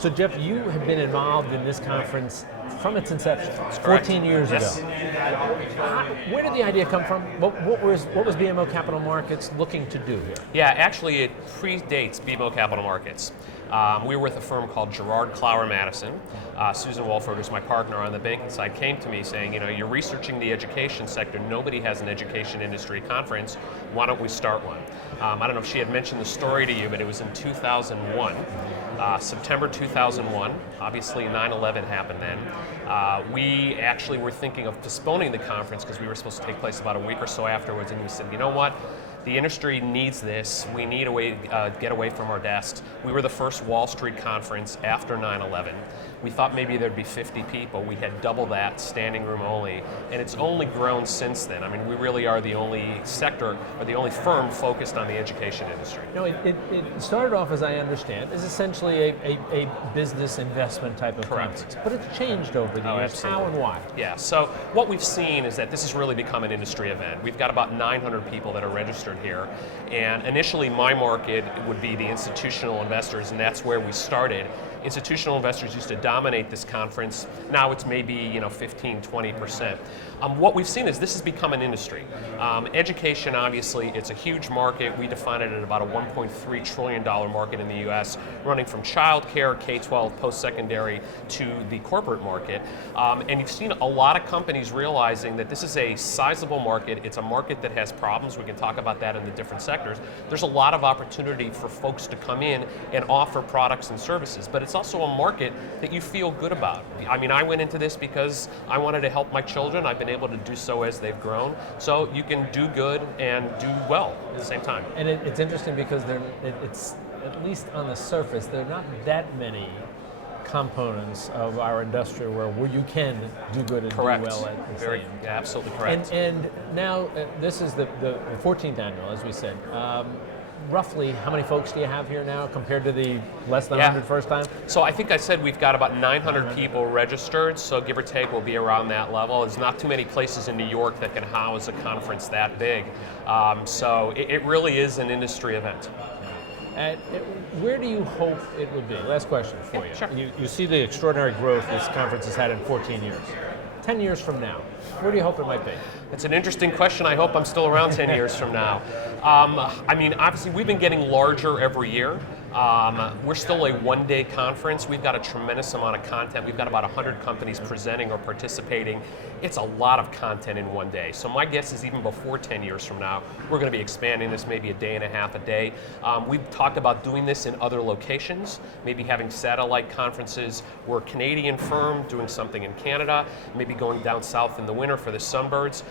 So Jeff, you have been involved in this conference from its inception, 14 years ago. Where did the idea come from? What was BMO Capital Markets looking to do here? Yeah, actually it predates BMO Capital Markets. We were with a firm called Gerard Clower Madison. Susan Walford, who's my partner on the banking side, came to me saying, you're researching the education sector. Nobody has an education industry conference. Why don't we start one? I don't know if she had mentioned the story to you, but it was in 2001. September 2001, obviously 9/11 happened then. We actually were thinking of postponing the conference because we were supposed to take place about a week or so afterwards, and we said, you know what? The industry needs this. We need a way to get away from our desks. We were the first Wall Street conference after 9/11. We thought maybe there'd be 50 people. We had double that, standing room only, and it's only grown since then. I mean, we really are the only sector, or the only firm focused on the education industry. No, it started off, as I understand, as essentially a business investment type of conference, but it's changed over the years. Absolutely. How and why? Yeah, so what we've seen is that this has really become an industry event. We've got about 900 people that are registered here, and initially my market would be the institutional investors, and that's where we started. Institutional investors used to dominate this conference. Now it's maybe 15, 20%. What we've seen is this has become an industry. Education, obviously, it's a huge market. We define it at about a $1.3 trillion market in the US, running from childcare, K-12, post-secondary, to the corporate market. And you've seen a lot of companies realizing that this is a sizable market. It's a market that has problems. We can talk about that in the different sectors. There's a lot of opportunity for folks to come in and offer products and services, but it's also a market that you feel good about. I mean, I went into this because I wanted to help my children. I've been able to do so as they've grown. So you can do good and do well at the same time. And it's interesting because it's, at least on the surface, there are not that many components of our industrial world where you can do good and Correct. do well at the same. Yeah, absolutely correct. And now this is the 14th annual, as we said. Roughly, how many folks do you have here now compared to the less than 100 first time? So I think I said we've got about 900 people registered, so give or take we'll be around that level. There's not too many places in New York that can house a conference that big. So it really is an industry event. Where do you hope it will be? Last question for you. Sure. You see the extraordinary growth this conference has had in 14 years. 10 years from now, where do you hope it might be? It's an interesting question. I hope I'm still around 10 years from now. I mean, obviously, we've been getting larger every year. We're still a one-day conference. We've got a tremendous amount of content. We've got about 100 companies presenting or participating. It's a lot of content in one day. So my guess is even before 10 years from now, we're going to be expanding this maybe a day and a half a day. We've talked about doing this in other locations, maybe having satellite conferences. We're a Canadian firm doing something in Canada, maybe going down south in the winter for the sunbirds.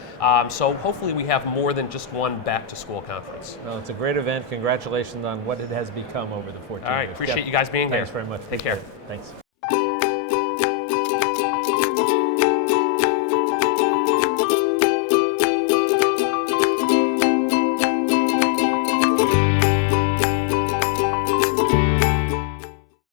So hopefully we have more than just one back-to-school conference. Well, it's a great event. Congratulations on what it has become over the 14 years. All right, appreciate you guys being here. Thanks very much. Take care. Thanks.